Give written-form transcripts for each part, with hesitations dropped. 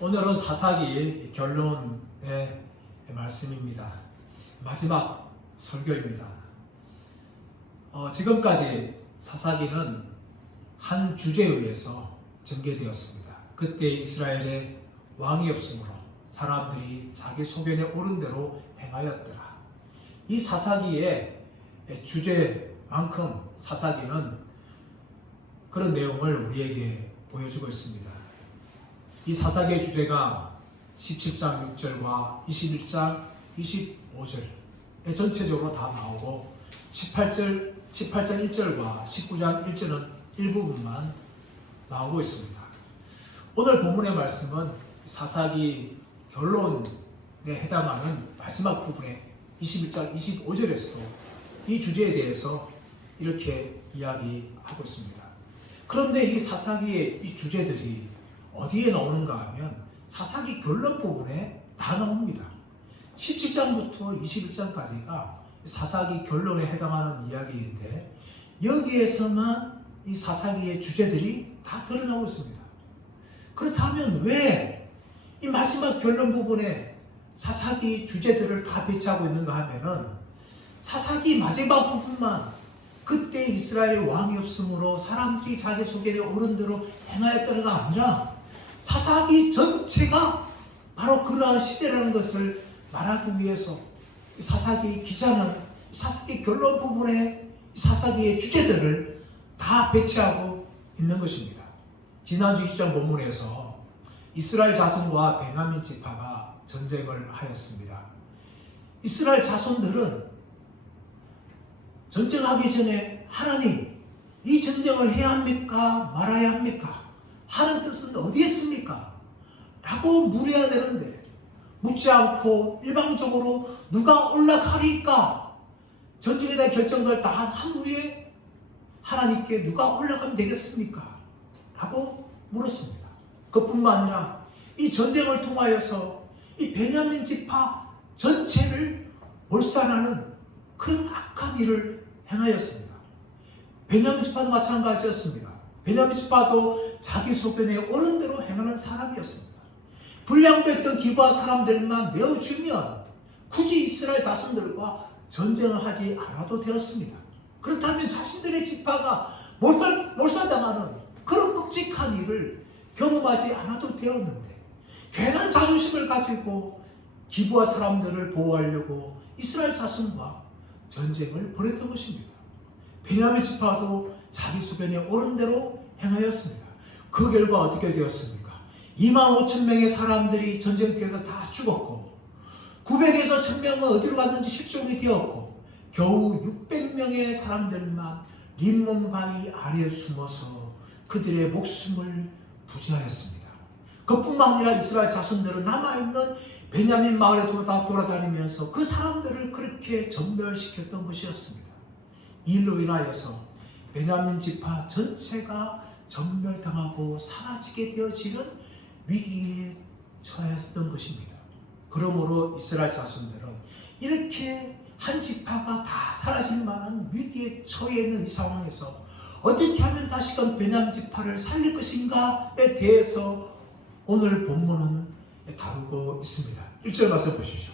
오늘은 사사기 결론의 말씀입니다. 마지막 설교입니다. 지금까지 사사기는 한 주제에 의해서 전개되었습니다. 그때 이스라엘에 왕이 없으므로 사람들이 자기 소견에 옳은 대로 행하였더라. 이 사사기의 주제만큼 사사기는 그런 내용을 우리에게 보여주고 있습니다. 이 사사기의 주제가 17장 6절과 21장 25절 전체적으로 다 나오고 18장 1절과 19장 1절은 일부분만 나오고 있습니다. 오늘 본문의 말씀은 사사기 결론에 해당하는 마지막 부분의 21장 25절에서도 이 주제에 대해서 이렇게 이야기하고 있습니다. 그런데 이 사사기의 이 주제들이 어디에 나오는가 하면 사사기 결론 부분에 다 나옵니다. 17장부터 21장까지가 사사기 결론에 해당하는 이야기인데 여기에서만 이 사사기의 주제들이 다 드러나고 있습니다. 그렇다면 왜 이 마지막 결론 부분에 사사기 주제들을 다 배치하고 있는가 하면은 사사기 마지막 부분만 그때 이스라엘 왕이 없으므로 사람들이 자기 소견에 옳은 대로 행하였다가 아니라 사사기 전체가 바로 그러한 시대라는 것을 말하기 위해서 사사기 기자는 사사기 결론 부분에 사사기의 주제들을 다 배치하고 있는 것입니다. 지난주 20장 본문에서 이스라엘 자손과 베냐민 지파가 전쟁을 하였습니다. 이스라엘 자손들은 전쟁하기 전에 하나님, 이 전쟁을 해야 합니까? 말아야 합니까? 하는 뜻은 어디에 있습니까? 라고 물어야 되는데 묻지 않고 일방적으로 누가 올라가리까? 전쟁에 대한 결정을 다 한 후에 하나님께 누가 올라가면 되겠습니까? 라고 물었습니다. 그뿐만 아니라 이 전쟁을 통하여서 이 베냐민 지파 전체를 몰살하는 그런 악한 일을 행하였습니다. 베냐민 지파도 마찬가지였습니다. 베냐민 지파도 자기 소견에 옳은 대로 행하는 사람이었습니다. 불량배했던 기부한 사람들만 내어주면 굳이 이스라엘 자손들과 전쟁을 하지 않아도 되었습니다. 그렇다면 자신들의 지파가 몰살당하는 그런 끔찍한 일을 경험하지 않아도 되었는데 괜한 자존심을 가지고 기부한 사람들을 보호하려고 이스라엘 자손과 전쟁을 벌였던 것입니다. 베냐민 지파도 자기 소견에 옳은 대로 행하였습니다. 그 결과 어떻게 되었습니까? 25,000명의 사람들이 전쟁터에서 다 죽었고 900에서 1000명은 어디로 갔는지 실종이 되었고 겨우 600명의 사람들만 림몬 바위 아래에 숨어서 그들의 목숨을 부지하였습니다. 그뿐만 아니라 이스라엘 자손들은 남아있는 베냐민 마을에 돌아다니면서 그 사람들을 그렇게 전멸시켰던 것이었습니다. 이 일로 인하여서 베냐민 지파 전체가 전멸당하고 사라지게 되어지는 위기에 처했던 것입니다. 그러므로 이스라엘 자손들은 이렇게 한 지파가 다 사라질 만한 위기에 처해 있는 이 상황에서 어떻게 하면 다시금 베냐민 지파를 살릴 것인가에 대해서 오늘 본문은 다루고 있습니다. 1절 말씀 보십시오.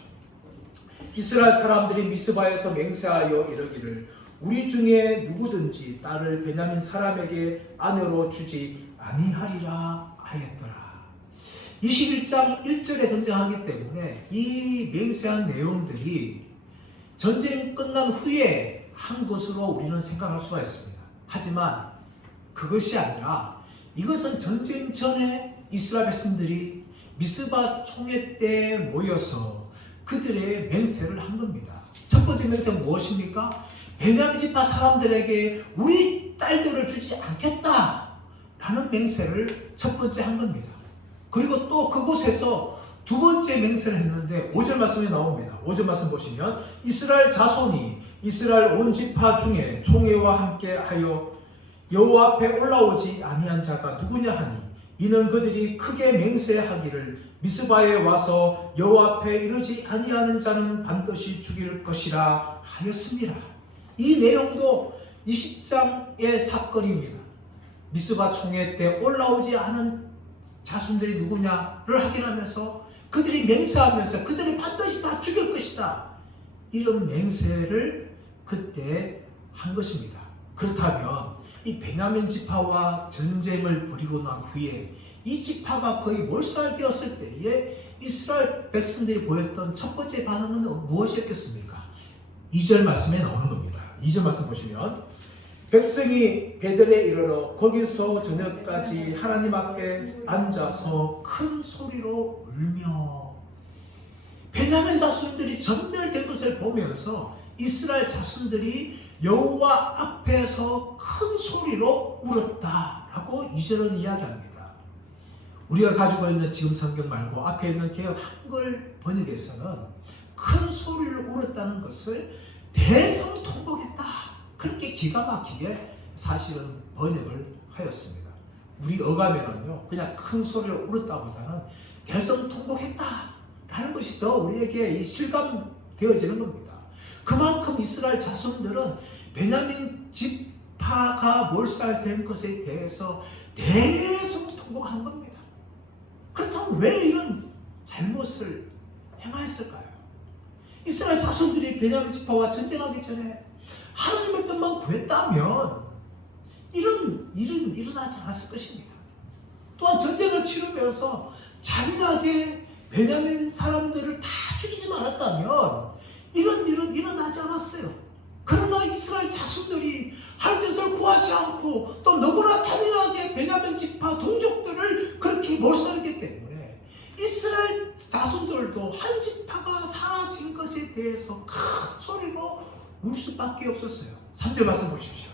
이스라엘 사람들이 미스바에서 맹세하여 이르기를 우리 중에 누구든지 딸을 베냐민 사람에게 아내로 주지 아니하리라 하였더라. 21장 1절에 등장하기 때문에 이 맹세한 내용들이 전쟁 끝난 후에 한 것으로 우리는 생각할 수가 있습니다. 하지만 그것이 아니라 이것은 전쟁 전에 이스라엘 백성들이 미스바 총회 때 모여서 그들의 맹세를 한 겁니다. 첫 번째 맹세는 무엇입니까? 베냐민 지파 사람들에게 우리 딸들을 주지 않겠다라는 맹세를 첫 번째 한 겁니다. 그리고 또 그곳에서 두 번째 맹세를 했는데 5절 말씀에 나옵니다. 5절 말씀 보시면 이스라엘 자손이 이스라엘 온 지파 중에 총회와 함께 하여 여호와 앞에 올라오지 아니한 자가 누구냐 하니 이는 그들이 크게 맹세하기를 미스바에 와서 여호와 앞에 이르지 아니하는 자는 반드시 죽일 것이라 하였습니다. 이 내용도 20장의 사건입니다. 미스바 총회 때 올라오지 않은 자손들이 누구냐를 확인하면서 그들이 맹세하면서 그들이 반드시 다 죽일 것이다. 이런 맹세를 그때 한 것입니다. 그렇다면 이 베냐민 지파와 전쟁을 벌이고 난 후에 이 지파가 거의 몰살되었을 때에 이스라엘 백성들이 보였던 첫 번째 반응은 무엇이었겠습니까? 2절 말씀에 나오는 겁니다. 2절 말씀 보시면 백성이 베들레에 이르러 거기서 저녁까지 하나님 앞에 앉아서 큰 소리로 울며 베냐민 자손들이 전멸된 것을 보면서 이스라엘 자손들이 여호와 앞에서 큰 소리로 울었다라고 2절은 이야기합니다. 우리가 가지고 있는 지금 성경 말고 앞에 있는 개역 한글 번역에서는 큰 소리로 울었다는 것을 대성통곡했다, 그렇게 기가 막히게 사실은 번역을 하였습니다. 우리 어감에는요 그냥 큰 소리로 울었다보다는 대성통곡했다 라는 것이 더 우리에게 실감되어지는 겁니다. 그만큼 이스라엘 자손들은 베냐민 지파가 몰살된 것에 대해서 대성통곡한 겁니다. 그렇다면 왜 이런 잘못을 행하였을까요? 이스라엘 자손들이 베냐민 지파와 전쟁하기 전에 하나님의 뜻만 구했다면 이런 일은 일어나지 않았을 것입니다. 또한 전쟁을 치르면서 잔인하게 베냐민 사람들을 다 죽이지 않았다면 이런 일은 일어나지 않았어요. 그러나 이스라엘 자손들이 할 뜻을 구하지 않고 또 너무나 잔인하게 베냐민 지파 동족들을 그렇게 몰살했기 때문에 이스라엘 자손들도 한 지파가 사라진 것에 대해서 큰 소리로 울 수밖에 없었어요. 3절 말씀 보십시오.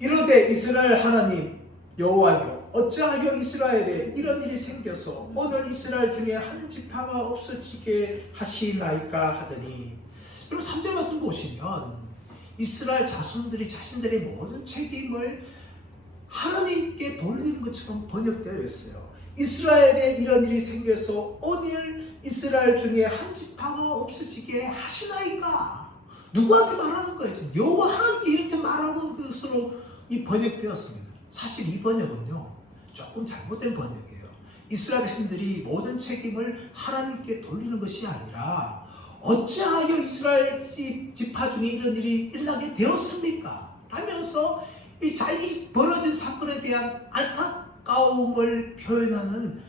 이르되 이스라엘 하나님 여호와여 어찌하여 이스라엘에 이런 일이 생겨서 오늘 이스라엘 중에 한 지파가 없어지게 하시나이까 하더니, 여러분 3절 말씀 보시면 이스라엘 자손들이 자신들의 모든 책임을 하나님께 돌리는 것처럼 번역되어 있어요. 이스라엘에 이런 일이 생겨서 오늘 이스라엘 중에 한 지파가 없어지게 하시나이까. 누구한테 말하는 거예요? 지금 여호와 하나님께 이렇게 말하는 것으로 이 번역되었습니다. 사실 이 번역은요 조금 잘못된 번역이에요. 이스라엘 백성들이 모든 책임을 하나님께 돌리는 것이 아니라 어찌하여 이스라엘 지파 중에 이런 일이 일어나게 되었습니까? 라면서 이 벌어진 사건에 대한 안타까움을 표현하는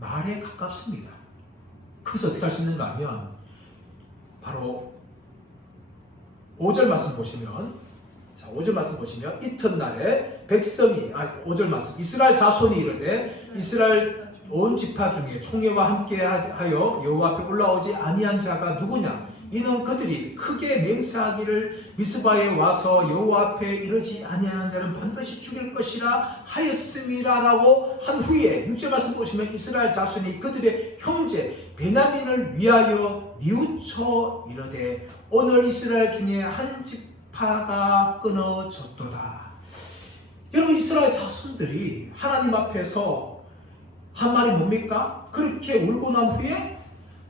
말에 가깝습니다. 그것을 어떻게 할 수 있는가 하면 바로 5절 말씀 보시면, 자 5절 말씀 보시면 이튿날에 백성이 5절 말씀 이스라엘 자손이 이르되 이스라엘 온 지파 중에 총회와 함께 하여 여호와 앞에 올라오지 아니한 자가 누구냐? 이는 그들이 크게 맹세하기를 미스바에 와서 여호와 앞에 이르지 아니한 자는 반드시 죽일 것이라 하였음이라라고 한 후에 6절 말씀 보시면 이스라엘 자손이 그들의 형제 베냐민을 위하여 뉘우쳐 이르되 오늘 이스라엘 중에 한 지파가 끊어졌도다. 여러분 이스라엘 자손들이 하나님 앞에서 한 말이 뭡니까? 그렇게 울고 난 후에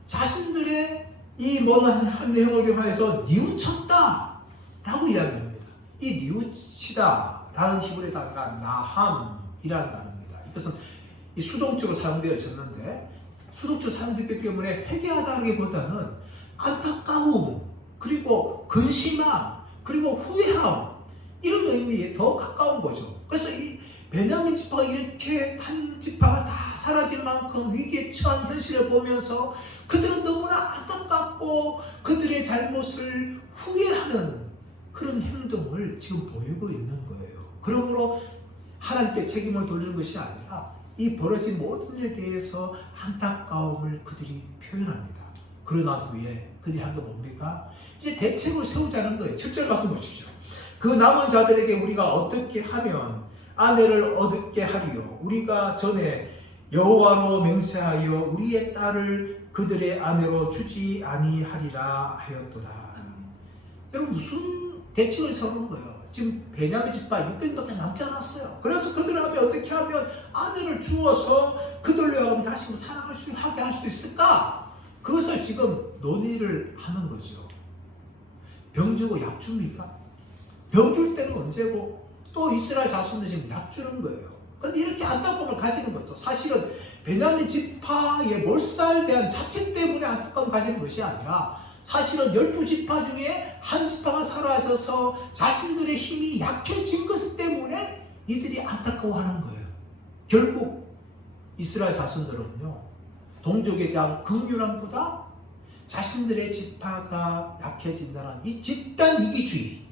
자신들의 이 먼 내용을 경하여서 뉘우쳤다 라고 이야기합니다. 이 뉘우치다 라는 히브리 단어가 나함이라는 단어입니다. 이것은 이 수동적으로 사용되어졌는데 수동적으로 사용되기 때문에 회개하다기보다는 안타까움 그리고 근심함 그리고 후회함 이런 의미에 더 가까운 거죠. 그래서 이 베냐민 지파가 이렇게 한 지파가 다 사라질 만큼 위기에 처한 현실을 보면서 그들은 너무나 안타깝고 그들의 잘못을 후회하는 그런 행동을 지금 보이고 있는 거예요. 그러므로 하나님께 책임을 돌리는 것이 아니라 이 벌어진 모든 일에 대해서 안타까움을 그들이 표현합니다. 그러나 후에 그들이 한 게 뭡니까? 이제 대책을 세우자는 거예요. 7절 말씀 보십시오. 그 남은 자들에게 우리가 어떻게 하면 아내를 얻게 하리요? 우리가 전에 여호와로 맹세하여 우리의 딸을 그들의 아내로 주지 아니하리라 하였도다. 여러분 무슨 대책을 세우는 거예요? 지금 베냐민 지파 600밖에 남지 않았어요. 그래서 그들을 하면 어떻게 하면 아내를 주어서 그들로 하여금 다시 사랑할 수 하게 할 수 있을까? 그것을 지금 논의를 하는 거죠. 병 주고 약 줍니까? 병 줄 때는 언제고 또 이스라엘 자손들 지금 약 주는 거예요. 그런데 이렇게 안타까움을 가지는 것도 사실은 베냐민 지파의 몰살대한 자책 때문에 안타까움 가지는 것이 아니라 사실은 12지파 중에 한 지파가 사라져서 자신들의 힘이 약해진 것 때문에 이들이 안타까워하는 거예요. 결국 이스라엘 자손들은요, 동족에 대한 긍휼함보다 자신들의 지파가 약해진다는 이 집단 이기주의에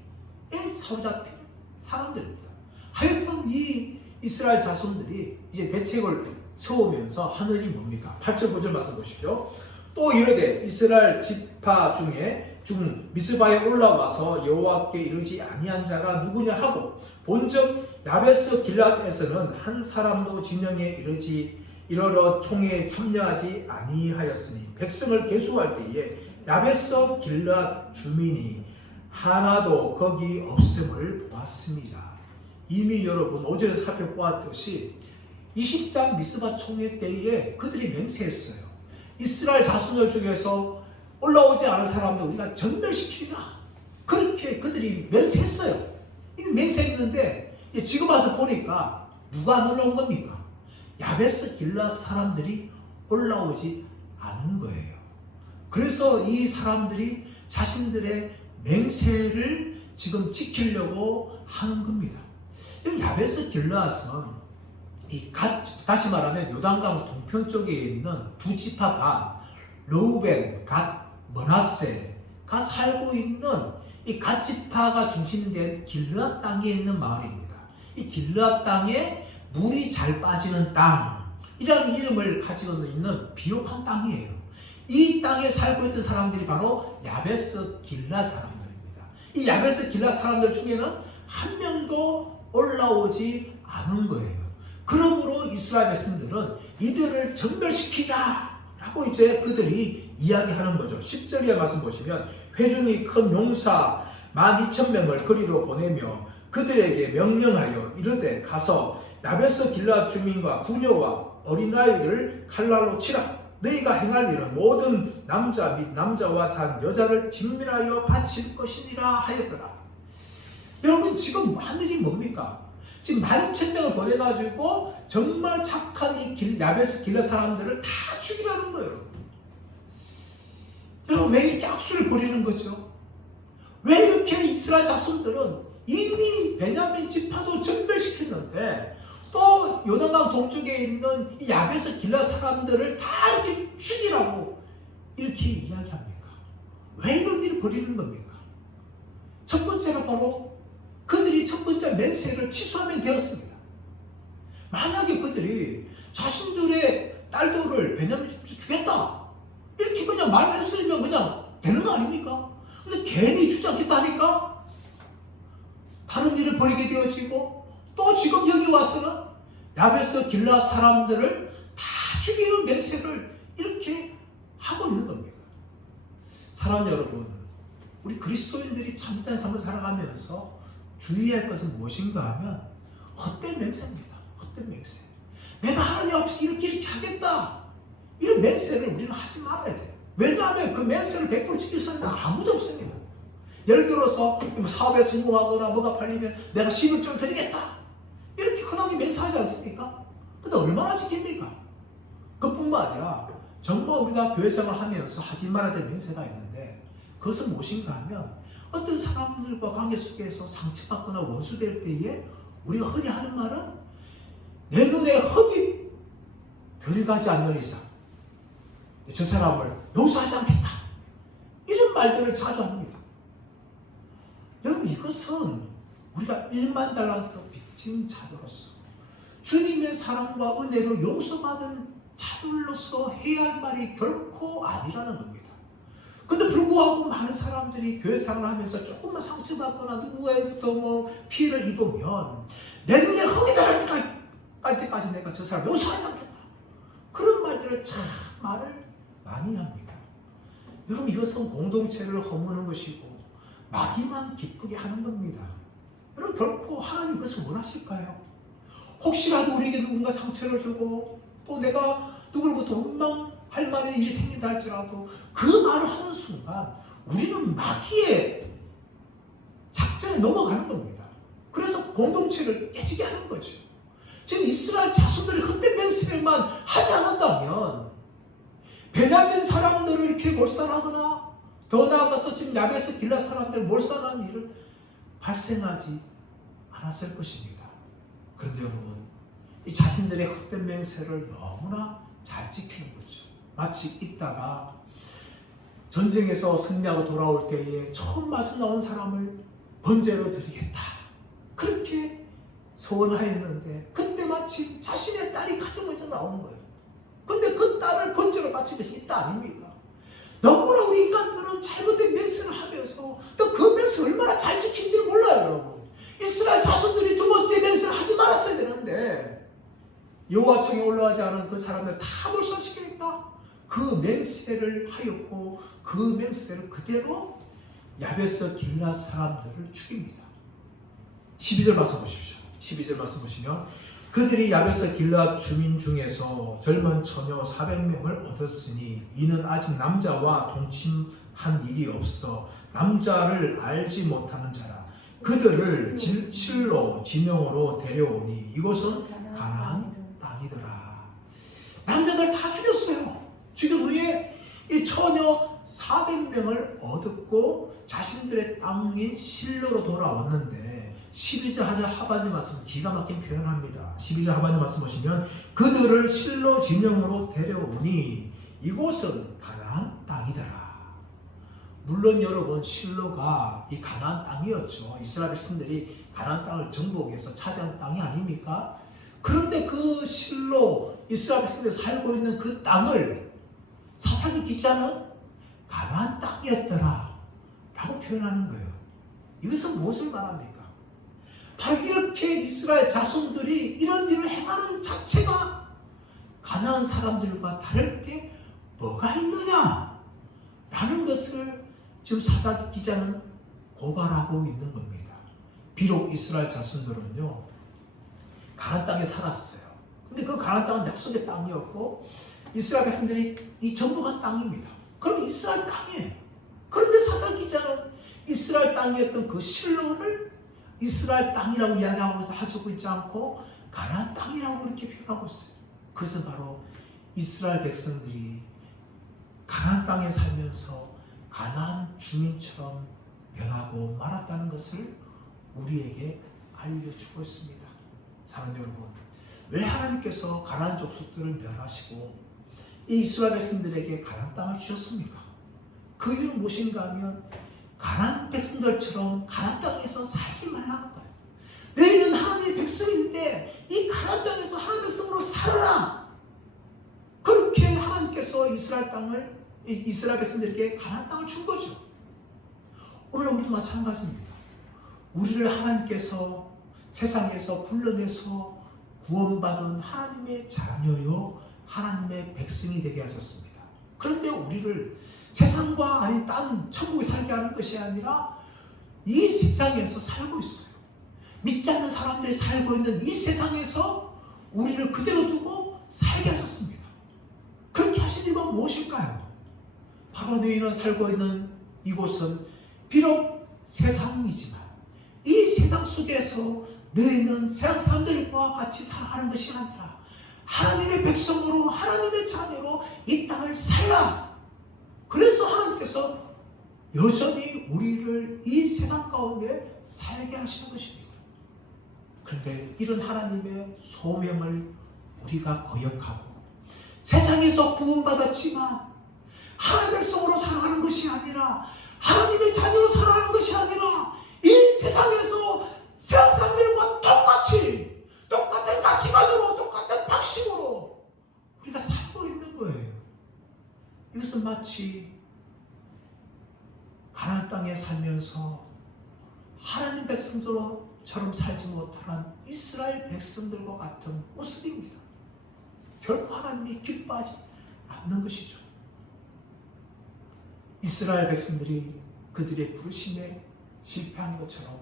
사로잡힌 사람들입니다. 하여튼 이 이스라엘 자손들이 이제 대책을 세우면서 하는 일이 뭡니까? 8절 9절 말씀 보십시오. 또 이르되 이스라엘 지파 중에 미스바에 올라와서 여호와께 이르지 아니한 자가 누구냐 하고 본즉 야베스 길앗에서는 한 사람도 진영에 이르러 총회에 참여하지 아니하였으니 백성을 계수할 때에 야베스 길앗 주민이 하나도 거기 없음을 보았습니다. 이미 여러분 5절에서 살펴보았듯이 20장 미스바 총회 때에 그들이 맹세했어요. 이스라엘 자손들 중에서 올라오지 않은 사람들 우리가 전멸시키리라. 그렇게 그들이 맹세했어요. 이미 맹세했는데 지금 와서 보니까 누가 안 올라온 겁니까? 야베스 길앗 사람들이 올라오지 않은 거예요. 그래서 이 사람들이 자신들의 맹세를 지금 지키려고 하는 겁니다. 야베스 길앗은 다시 말하면 요단강 동편 쪽에 있는 두 지파 반, 르우벤, 갓, 머나세가 살고 있는 이 갓 지파가 중심된 길르앗 땅에 있는 마을입니다. 이 길르앗 땅에 물이 잘 빠지는 땅이라는 이름을 가지고 있는 비옥한 땅이에요. 이 땅에 살고 있던 사람들이 바로 야베스 길르앗 사람들입니다. 이 야베스 길르앗 사람들 중에는 한 명도 올라오지 않은 거예요. 그러므로 이스라엘 백성들은 이들을 전멸시키자라고 이제 그들이 이야기하는 거죠. 10절의 말씀 보시면 회중이 큰 용사 12,000명을 거리로 보내며 그들에게 명령하여 이르되 가서 야베스 길앗 주민과 부녀와 어린아이들을 칼날로 치라. 너희가 행할 일은 모든 남자 및 남자와 잔 여자를 진멸하여 바칠 것이니라 하였더라. 여러분 지금 하늘이 뭡니까? 지금 12,000명을 보내가지고 정말 착한 이 야베스 길앗 사람들을 다 죽이라는 거예요. 여러분 왜 이렇게 악수를 부리는 거죠? 왜 이렇게 이스라엘 자손들은 이미 베냐민 지파도 전멸시켰는데 또 요단강 동쪽에 있는 이 야베스 길앗 사람들을 다 이렇게 죽이라고 이렇게 이야기합니까? 왜 이런 일을 벌이는 겁니까? 첫 번째로 바로 그들이 첫 번째 맹세를 취소하면 되었습니다. 만약에 그들이 자신들의 딸들을 베냐민 집에서 주겠다 이렇게 그냥 말했으면 그냥 되는 거 아닙니까? 근데 괜히 주지 않겠다 하니까 다른 일을 벌이게 되어지고 또 지금 여기 와서는 야베스 길앗 사람들을 다 죽이는 맹세를 이렇게 하고 있는 겁니다. 사람 여러분, 우리 그리스도인들이 참된 삶을 살아가면서 주의할 것은 무엇인가 하면 헛된 맹세입니다. 헛된 맹세. 내가 하나님 앞에서 이렇게 하겠다. 이런 맹세를 우리는 하지 말아야 돼요. 왜냐하면 그 맹세를 100% 지킬 수 있는 아무도 없습니다. 예를 들어서 사업에 성공하거나 뭐가 팔리면 내가 11조를 드리겠다. 이렇게 흔하게 맹세하지 않습니까? 근데 얼마나 지킵니까? 그뿐만 아니라 정말 우리가 교회생활을 하면서 하지 말아야 될 맹세가 있는데 그것은 무엇인가 하면 어떤 사람들과 관계 속에서 상처받거나 원수될 때에 우리가 흔히 하는 말은 내 눈에 흙이 들어가지 않는 이상 저 사람을 용서하지 않겠다. 이런 말들을 자주 합니다. 여러분 이것은 우리가 1만 달란트 빚진 자들로서 주님의 사랑과 은혜로 용서받은 자들로서 해야 할 말이 결코 아니라는 겁니다. 근데 불구하고 많은 사람들이 교회 생활을 하면서 조금만 상처받거나 누구에게부터 뭐 피해를 입으면 내 눈에 흙이 달 때까지 내가 저 사람 용서하지 않겠다. 그런 말들을 참 말을 많이 합니다. 여러분 이것은 공동체를 허무는 것이고 마귀만 기쁘게 하는 겁니다. 여러분 결코 하나님 그것을 원하실까요? 혹시라도 우리에게 누군가 상처를 주고 또 내가 누구로부터 원망할 만한 일이 생긴다 할지라도 그 말을 하는 순간 우리는 마귀의 작전에 넘어가는 겁니다. 그래서 공동체를 깨지게 하는 거죠. 지금 이스라엘 자손들이 헛된 맹세만 하지 않았다면 베냐민 사람들을 이렇게 몰살하거나 더 나아가서 지금 야베스 길라 사람들을 몰살하는 일을 발생하지 않았을 것입니다. 그런데 여러분, 이 자신들의 헛된 맹세를 너무나 잘 지키는 거죠. 마치 있다가 전쟁에서 승리하고 돌아올 때에 처음 마주 나온 사람을 번제로 드리겠다, 그렇게 소원하였는데 그때 마침 자신의 딸이 가정에서 나온 거예요. 근데 그 딸을 번제로 바친 것이 있다 아닙니까? 너무나 우리 인간들은 잘못된 맹세를 하면서 또 그 맹세 얼마나 잘 지킨지를 몰라요. 여러분, 이스라엘 자손들이 두 번째 맹세를 하지 말았어야 되는데 여호와청에 올라가지 않은 그 사람들 다 몰살시키겠다, 그 맹세를 하였고 그 맹세를 그대로 야베스 길라 사람들을 죽입니다. 12절 말씀 보십시오. 12절 말씀 보시면 그들이 야베스 길라 주민 중에서 젊은 처녀 400명을 얻었으니 이는 아직 남자와 동침한 일이 없어 남자를 알지 못하는 자라. 그들을 실로 진영으로 데려오니 이곳은 가나안 땅이더라. 남자들 다 죽였어요. 죽인 후에 이 처녀 400명을 얻었고 자신들의 땅인 실로로 돌아왔는데 12절 하반절 말씀 기가 막힌 표현을 합니다. 12절 하반절 말씀 보시면 그들을 실로 진영으로 데려오니 이곳은 가나안 땅이더라. 물론 여러분, 실로가 이 가나안 땅이었죠. 이스라엘 백성들이 가나안 땅을 정복해서 차지한 땅이 아닙니까? 그런데 그 실로 이스라엘 백성들이 살고 있는 그 땅을 사사기 기자는 가나안 땅이었더라 라고 표현하는 거예요. 이것은 무엇을 말합니까? 바로 이렇게 이스라엘 자손들이 이런 일을 행하는 자체가 가나안 사람들과 다를 게 뭐가 있느냐 라는 것을 지금 사사기 기자는 고발하고 있는 겁니다. 비록 이스라엘 자손들은요 가나안 땅에 살았어요. 근데 그 가나안 땅은 약속의 땅이었고 이스라엘 백성들이 이 정복한 땅입니다. 그럼 이스라엘 땅이에요. 그런데 사사기 기자는 이스라엘 땅이었던 그 실로를 이스라엘 땅이라고 이야기하고 하고 있지 않고 가나안 땅이라고 이렇게 표현하고 있어요. 그것은 바로 이스라엘 백성들이 가나안 땅에 살면서 가나안 주민처럼 변하고 말았다는 것을 우리에게 알려주고 있습니다. 사랑하는 여러분, 왜 하나님께서 가나안 족속들을 멸하시고 이 이스라엘 백성들에게 가나안 땅을 주셨습니까? 그 이유는 무엇인가 하면 가나안 백성들처럼 가나안 땅에서 살지 말라는 거예요. 너희는 하나님의 백성인데 이 가나안 땅에서 하나님의 백성으로 살아라. 그렇게 하나님께서 이스라엘 백성들에게 가나안 땅을 준 거죠. 오늘 우리도 마찬가지입니다. 우리를 하나님께서 세상에서 불러내서 구원받은 하나님의 자녀요 하나님의 백성이 되게 하셨습니다. 그런데 우리를 세상과 아닌 딴 천국에 살게 하는 것이 아니라 이 세상에서 살고 있어요. 믿지 않는 사람들이 살고 있는 이 세상에서 우리를 그대로 두고 살게 하셨습니다. 그렇게 하신 이유가 무엇일까요? 바로 너희는 살고 있는 이곳은 비록 세상이지만 이 세상 속에서 너희는 세상 사람들과 같이 살아가는 것이 아니라 하나님의 백성으로 하나님의 자녀로 이 땅을 살라. 그래서 하나님께서 여전히 우리를 이 세상 가운데 살게 하시는 것입니다. 그런데 이런 하나님의 소명을 우리가 거역하고 세상에서 구원받았지만 하나님의 백성으로 살아가는 것이 아니라 하나님의 자녀로 살아가는 것이 아니라 이 세상에서 세상 사람들과 똑같은 가치관으로 똑같은 방식으로 우리가 살고 있는 거예요. 이것은 마치 가나안 땅에 살면서 하나님 백성들처럼 살지 못한 이스라엘 백성들과 같은 모습입니다. 결코 하나님이 기뻐하지 않는 것이죠. 이스라엘 백성들이 그들의 부르심에 실패한 것처럼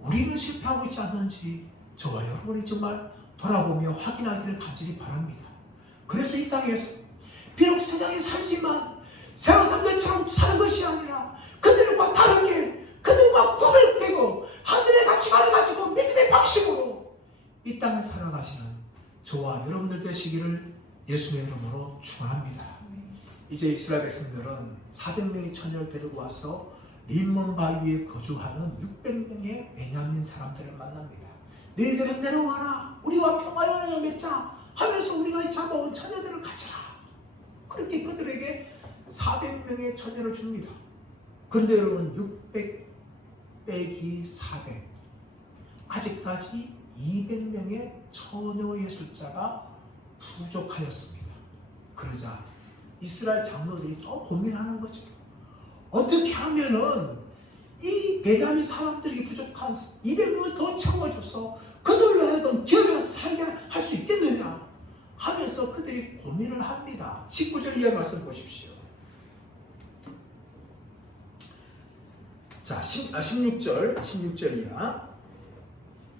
우리는 실패하고 있지 않는지 저와 여러분이 정말 돌아보며 확인하기를 간절히 바랍니다. 그래서 이 땅에서 비록 세상에 살지만 세상 사람들처럼 사는 것이 아니라 그들과 다르게 그들과 구별되고 하늘의 가치관을 가지고 믿음의 방식으로 이 땅을 살아가시는 저와 여러분들 되시기를 예수님의 이름으로 축원합니다. 이제 이스라엘 백성들은 400명의 처녀를 데리고 와서 림몬 바위에 거주하는 600명의 베냐민 사람들을 만납니다. 너희들은 내려와라, 우리와 평화연을 맺자 하면서 우리가 잡아온 처녀들을 가져라. 그렇게 그들에게 400명의 처녀를 줍니다. 그런데 여러분, 600 빼기 400, 아직까지 200명의 처녀의 숫자가 부족하였습니다. 그러자 이스라엘 장로들이 또 고민하는 거죠. 어떻게 하면은 이 베냐민 사람들이 부족한 200명을 더 채워줘서 그들로 하여금 기업에 살게 할 수 있겠느냐 하면서 그들이 고민을 합니다. 19절 이하 말씀 보십시오. 자, 16절 이하.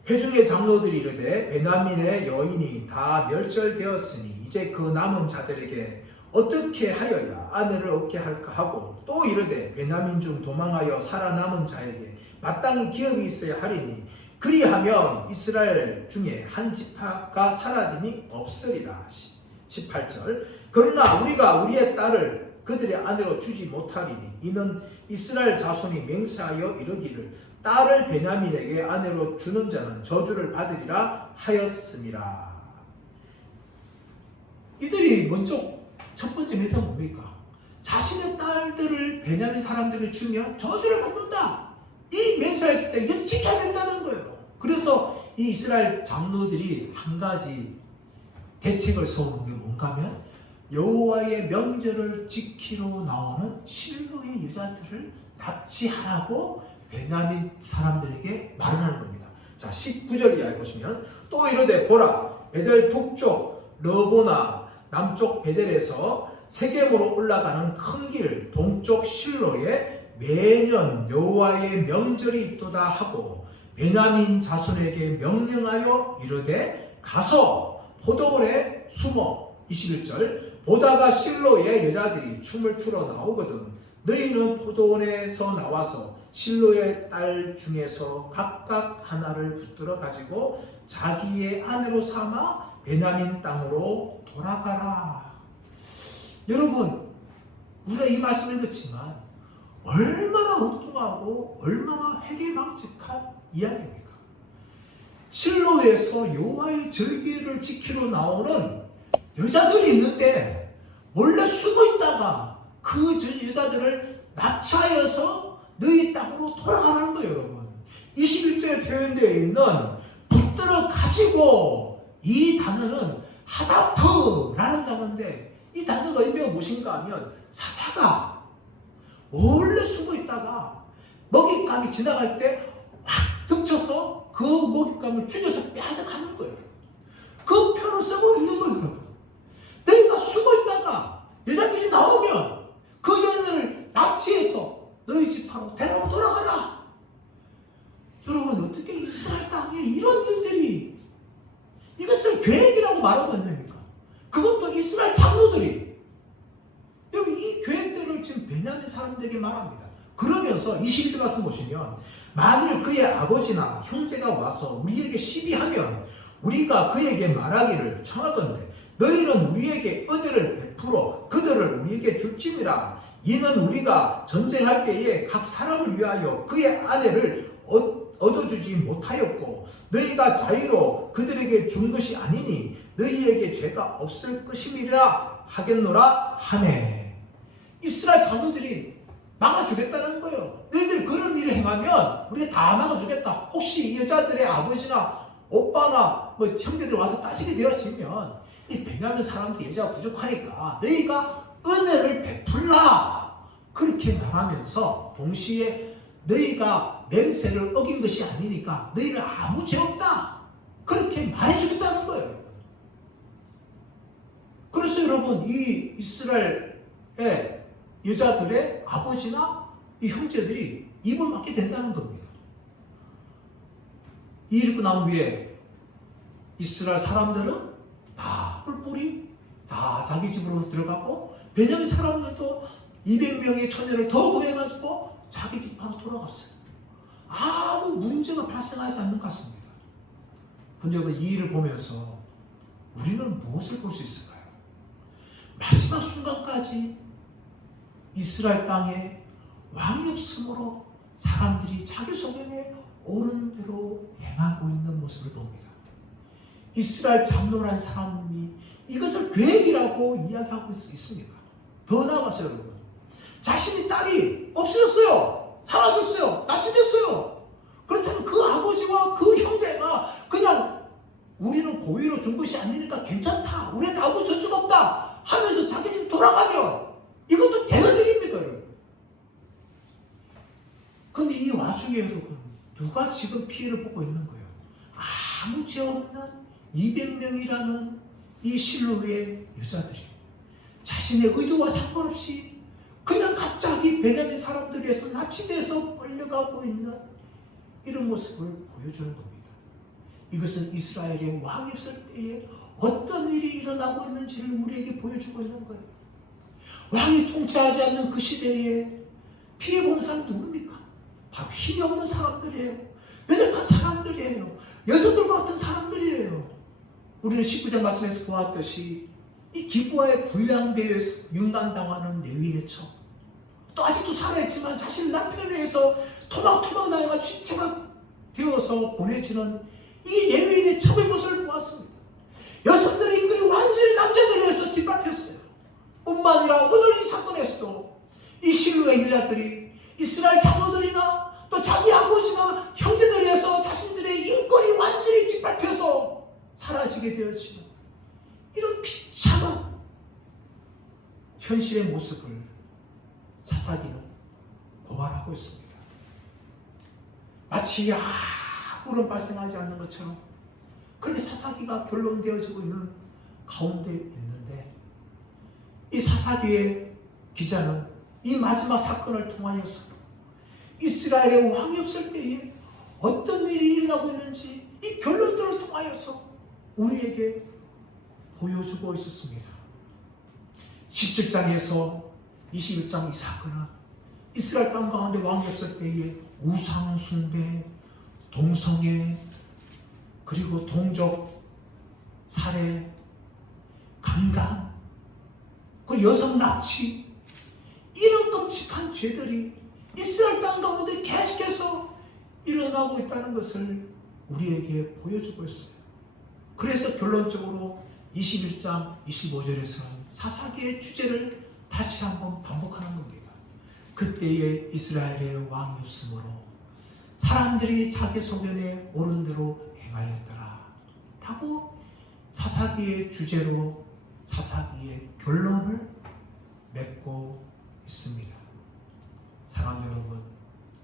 회중의 장로들이 이르되 베냐민의 여인이 다 멸절되었으니 이제 그 남은 자들에게 어떻게 하여야 아내를 얻게 할까 하고, 또 이르되 베냐민 중 도망하여 살아남은 자에게 마땅히 기업이 있어야 하리니 그리하면 이스라엘 중에 한 지파가 사라짐이 없으리라. 18절. 그러나 우리가 우리의 딸을 그들의 아내로 주지 못하리니 이는 이스라엘 자손이 맹세하여 이르기를 딸을 베냐민에게 아내로 주는 자는 저주를 받으리라 하였음이라. 이들이 먼저 첫 번째 맹세는 뭡니까? 자신의 딸들을 베냐민 사람들에게 주면 저주를 받는다. 이 맹세했기 때문에 이것을 지켜야 된다는 거예요. 그래서 이 이스라엘 장로들이 한 가지 대책을 세우는 게 뭔가 하면 여호와의 명절을 지키러 나오는 실로의 여자들을 납치하라고 베냐민 사람들에게 말을 하는 겁니다. 자, 19절 이하에 보시면 또 이르되 보라, 베델 북쪽 러보나 남쪽 베델에서 세겜으로 올라가는 큰 길 동쪽 실로에 매년 여호와의 명절이 있도다 하고 베냐민 자손에게 명령하여 이르되 가서 포도원에 숨어. 21절. 보다가 실로의 여자들이 춤을 추러 나오거든 너희는 포도원에서 나와서 실로의 딸 중에서 각각 하나를 붙들어 가지고 자기의 아내로 삼아 베냐민 땅으로 돌아가라. 여러분, 우리가 이 말씀을 읽었지만 얼마나 엉뚱하고 얼마나 회개망측한 이야기입니까? 실로에서 여호와의 절기를 지키러 나오는 여자들이 있는데 몰래 숨어 있다가 그 여자들을 납치하여서 너희 땅으로 돌아가라는 거예요, 여러분. 21절에 표현되어 있는 붙들어 가지고, 이 단어는 하다프라는 단어인데 이 단어가 의미가 무엇인가 하면 사자가 몰래 숨어 있다가 먹잇감이 지나갈 때 확 덮쳐서 그 먹잇감을 죽여서 빼앗아가는 거예요. 그 표현을 쓰고 있는 거예요, 여러분. 너희가 숨어 있다가 여자들이 나오면 그 여자들을 납치해서 너희 지파로 데려고 돌아가라. 여러분, 어떻게 이스라엘 땅에 이런 일들이, 이것을 계획이라고 말하면 안 됩니까? 그것도 이스라엘 장로들이. 여러분, 이 계획들을 지금 베냐민 사람들에게 말합니다. 그러면서 21절 말씀 보시면 만일 그의 아버지나 형제가 와서 우리에게 시비하면 우리가 그에게 말하기를 청하건대 너희는 우리에게 은혜를 베풀어 그들을 우리에게 줄지니라. 이는 우리가 전쟁할 때에 각 사람을 위하여 그의 아내를 얻어주지 못하였고 너희가 자유로 그들에게 준 것이 아니니 너희에게 죄가 없을 것임이라 하겠노라 하매. 이스라엘 장로들이 막아주겠다는 거예요. 너희들이 그런 일을 행하면 우리가 다 막아주겠다. 혹시 이 여자들의 아버지나 오빠나 뭐 형제들 와서 따지게 되어지면 이 베냐민 사람들이 여자가 부족하니까 너희가 은혜를 베풀라. 그렇게 말하면서 동시에 너희가 맹세를 어긴 것이 아니니까 너희는 아무 죄 없다. 그렇게 말해주겠다는 거예요. 그래서 여러분, 이 이스라엘의 여자들의 아버지나 이 형제들이 입을 막게 된다는 겁니다. 이 읽고 난 후에 이스라엘 사람들은 다 뿔뿔이 다 자기 집으로 들어가고 베냐민 사람들도 200명의 처녀를 더 구해가지고 자기 집으로 돌아갔어요. 아무 문제가 발생하지 않는 것 같습니다. 근데 여러분 이 일을 보면서 우리는 무엇을 볼 수 있을까요? 마지막 순간까지 이스라엘 땅에 왕이 없으므로 사람들이 자기 소견에 옳은 대로 행하고 있는 모습을 봅니다. 이스라엘 장로라는 사람이 이것을 계획이라고 이야기하고 있습니까? 더 나아가서 여러분, 자신의 딸이 없어졌어요. 사라졌어요. 납치됐어요. 그렇다면 그 아버지와 그 형제가 그냥 우리는 고의로 준 것이 아니니까 괜찮다, 우리한테 아무 저주가 없다 하면서 자기 집 돌아가면 이것도 되는 일입니까 여러분? 근데 이 와중에 여러분, 누가 지금 피해를 보고 있는 거예요? 아무 죄 없는 200명이라는 이 실로의 여자들이 자신의 의도와 상관없이 그냥 갑자기 베냐민 사람들에서 납치돼서 끌려가고 있는 이런 모습을 보여주는 겁니다. 이것은 이스라엘의 왕이 없을 때에 어떤 일이 일어나고 있는지를 우리에게 보여주고 있는 거예요. 왕이 통치하지 않는 그 시대에 피해본 사람 누굽니까? 바로 힘이 없는 사람들이에요. 연약한 사람들이에요. 여성들과 같은 사람들이에요. 우리는 19장 말씀에서 보았듯이 이 기부와의 불량배에서 윤난당하는 레위인의 척, 또 아직도 살아있지만 자신 남편에 의해서 토막토막 나여가 시체가 되어서 보내지는 이 레위인의 척의 모습을 보았습니다. 여성들의 인권이 완전히 남자들에 의해서 짓밟혔어요. 뿐만 아니라 오늘 이 사건에서도 이 실로의 여자들이 이스라엘 장로들이나 또 자기 아버지나 형제들에 의해서 자신들의 인권이 완전히 짓밟혀서 사라지게 되었지만 이런 비참한 현실의 모습을 사사기는 고발하고 있습니다. 마치 아무런 발생하지 않는 것처럼 그렇게 사사기가 결론되어지고 있는 가운데 있는데, 이 사사기의 기자는 이 마지막 사건을 통하여서 이스라엘의 왕이 없을 때에 어떤 일이 일어나고 있는지 이 결론들을 통하여서 우리에게 보여주고 있었습니다. 17장에서 21장 이 사건은 이스라엘 땅 가운데 왕이 없을 때에 우상 숭배, 동성애, 그리고 동족 살해, 강간, 그리고 여성 납치, 이런 끔찍한 죄들이 이스라엘 땅 가운데 계속해서 일어나고 있다는 것을 우리에게 보여주고 있어요. 그래서 결론적으로 21장 25절에서는 사사기의 주제를 다시 한번 반복하는 겁니다. 그때에 이스라엘의 왕이 없으므로 사람들이 자기 소견에 옳은 대로 행하였더라 라고 사사기의 주제로 사사기의 결론을 맺고 있습니다. 사랑하는 여러분,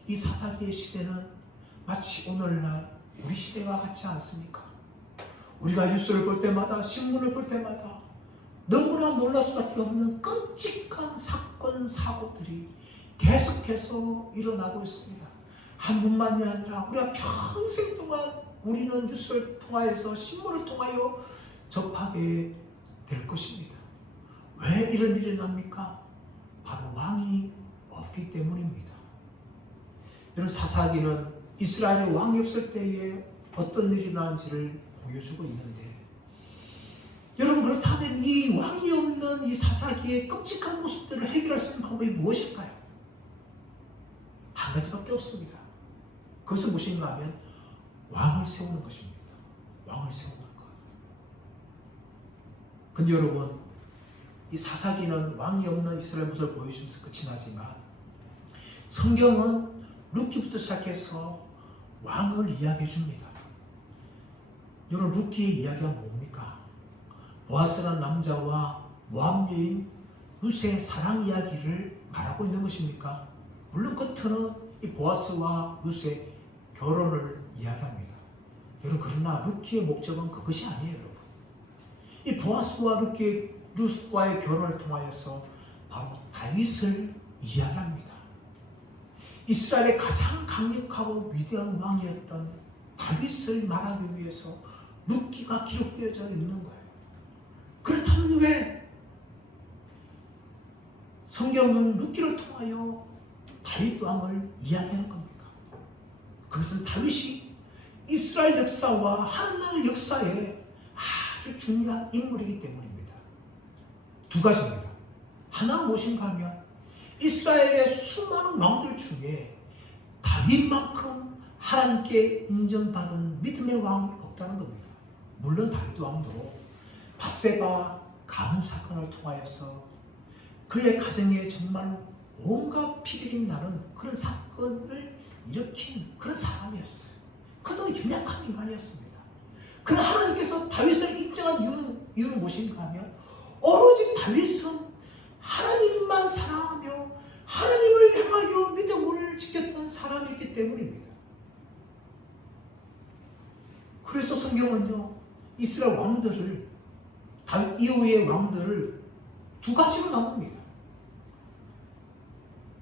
이 사사기의 시대는 마치 오늘날 우리 시대와 같지 않습니까? 우리가 뉴스를 볼 때마다, 신문을 볼 때마다 너무나 놀랄 수밖에 없는 끔찍한 사건, 사고들이 계속해서 일어나고 있습니다. 한 분만이 아니라 우리가 평생 동안 우리는 뉴스를 통하여서, 신문을 통하여 접하게 될 것입니다. 왜 이런 일이 납니까? 바로 왕이 없기 때문입니다. 이런 사사기는 이스라엘의 왕이 없을 때에 어떤 일이 일어나는지를 보여주고 있는데, 여러분, 그렇다면 이 왕이 없는 이 사사기의 끔찍한 모습들을 해결할 수 있는 방법이 무엇일까요? 한 가지밖에 없습니다. 그것은 무엇인가 하면 왕을 세우는 것입니다. 왕을 세우는 것. 근데 여러분, 이 사사기는 왕이 없는 이스라엘 모습을 보여주면서 끝이 나지만 성경은 룻기부터 시작해서 왕을 이야기해 줍니다. 여러분, 룻기의 이야기가 뭡니까? 보아스라는 남자와 모압 여인 룻의 사랑 이야기를 말하고 있는 것입니까? 물론 끝은 이 보아스와 룻의 결혼을 이야기합니다. 여러분, 그러나 룻기의 목적은 그것이 아니에요. 여러분, 이 보아스와 룻과의 결혼을 통하여서 바로 다윗을 이야기합니다. 이스라엘의 가장 강력하고 위대한 왕이었던 다윗을 말하기 위해서 룻기가 기록되어져 있는 거예요. 그렇다면 왜 성경은 룻기를 통하여 다윗 왕을 이야기하는 겁니까? 그것은 다윗이 이스라엘 역사와 하나님 역사에 아주 중요한 인물이기 때문입니다. 두 가지입니다. 하나 무엇인가 하면 이스라엘의 수많은 왕들 중에 다윗만큼 하나님께 인정받은 믿음의 왕이 없다는 겁니다. 물론 다윗 왕도 밧세바 간음 사건을 통하여서 그의 가정에 정말 온갖 피비린 나는 그런 사건을 일으킨 그런 사람이었어요. 그도 연약한 인간이었습니다. 그러나 하나님께서 다윗을 인정한 이유는 무엇인가 하면 오로지 다윗은 하나님만 사랑하며 하나님을 향하여 믿음을 지켰던 사람이었기 때문입니다. 그래서 성경은요, 이스라엘 왕들을, 다윗 이후의 왕들을 두 가지로 나눕니다.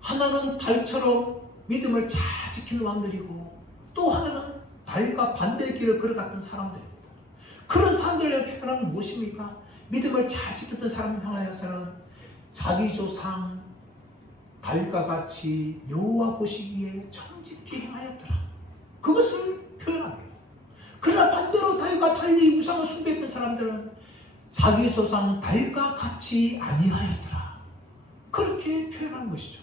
하나는 다윗처럼 믿음을 잘 지키는 왕들이고, 또 하나는 다윗과 반대의 길을 걸어갔던 사람들입니다. 그런 사람들의 표현은 무엇입니까? 믿음을 잘 지켰던 사람을 향하여서는 자기 조상 다윗과 같이 여호와 보시기에 정직히 행하였더라. 그것을 표현합니다. 그러나 반대로 다윗과 달리 우상을 숭배했던 사람들은 자기 조상 다윗과 같이 아니하였더라. 그렇게 표현한 것이죠.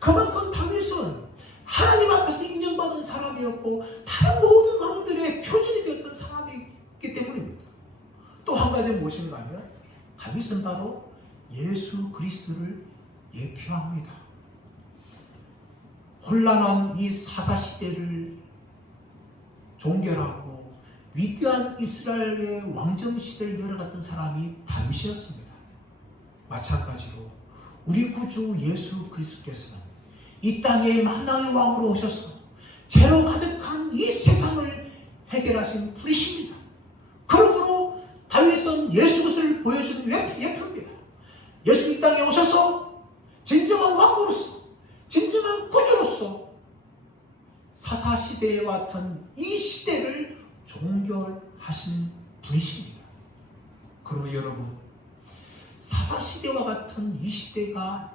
그만큼 다윗은 하나님 앞에서 인정받은 사람이었고 다른 모든 왕들의 표준이 되었던 사람이기 때문입니다. 또 한 가지는 무엇인가 하면 다윗은 바로 예수 그리스도를 예표합니다. 혼란한 이 사사시대를 종결하고 위대한 이스라엘의 왕정시대를 열어갔던 사람이 다윗이었습니다. 마찬가지로 우리 구주 예수 그리스도께서는 이 땅에 만왕의 왕으로 오셔서 죄로 가득한 이 세상을 해결하신 분이십니다. 그러므로 다윗은 예수 그리스도를 보여준 예표입니다. 예수 이 땅에 오셔서 진정한 왕으로서, 진정한 구주로서 사사시대와 같은 이 시대를 종결하신 분이십니다. 그러면 여러분, 사사시대와 같은 이 시대가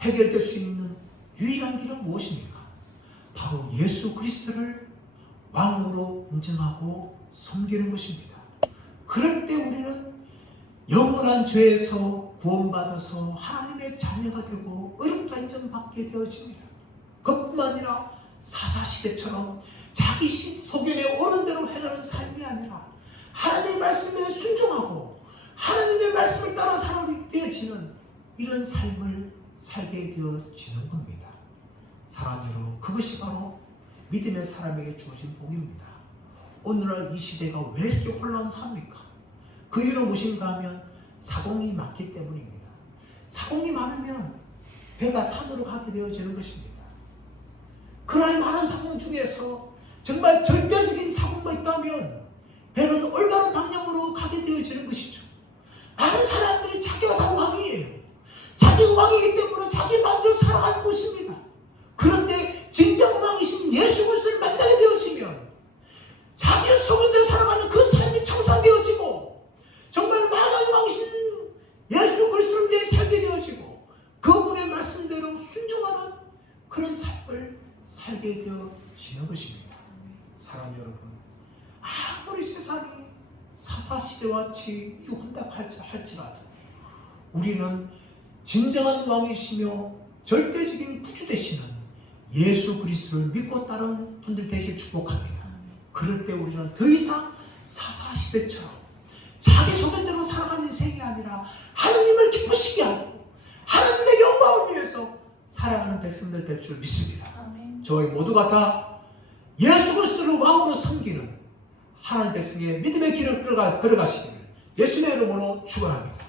해결될 수 있는 유일한 길은 무엇입니까? 바로 예수 그리스도를 왕으로 인정하고 섬기는 것입니다. 그럴 때 우리는 영원한 죄에서 구원받아서 하나님의 자녀가 되고 의롭다 인정받게 되어집니다. 그뿐만 아니라 사사시대처럼 자기 소견에 옳은 대로 행하는 삶이 아니라 하나님의 말씀에 순종하고 하나님의 말씀을 따라 살아가게 되어지는 이런 삶을 살게 되어지는 겁니다. 사랑하는 여러분, 그것이 바로 믿음의 사람에게 주어진 복입니다. 오늘날 이 시대가 왜 이렇게 혼란합니까? 그 이유는 무엇인가 하면 사공이 많기 때문입니다. 사공이 많으면 배가 산으로 가게 되어지는 것입니다. 그러나 많은 사공 중에서 정말 절대적인 사공만 있다면 배는 올바른 방향으로 가게 되어지는 것이죠. 많은 사람들이 자기가 다 왕이에요. 자기가 왕이기 때문에 자기 마음대로 살아가고 있습니다. 그런데 진정 왕이신 예수 그리스도를 만나게 되어지면 자기의 소문대로 살아가는 그 삶이 청산되어지고 정말 만왕의 왕이신 예수 그리스도를 위해 살게 되어지고 그분의 말씀대로 순종하는 그런 삶을 살게 되어지는 것입니다. 사랑하는 여러분, 아무리 세상이 사사시대와 같이 혼탁할지라도 우리는 진정한 왕이시며 절대적인 구주 되시는 예수 그리스도를 믿고 따르는 분들 되길 축복합니다. 그럴 때 우리는 더 이상 사사시대처럼 자기 소견대로 살아가는 인생이 아니라 하나님을 기쁘시게 하고 하나님의 영광을 위해서 살아가는 백성들 될 줄 믿습니다. 저희 모두가 다 예수 그리스도를 왕으로 섬기는 하나님 백성의 믿음의 길을 걸어가시기를 예수님의 이름으로 축원합니다.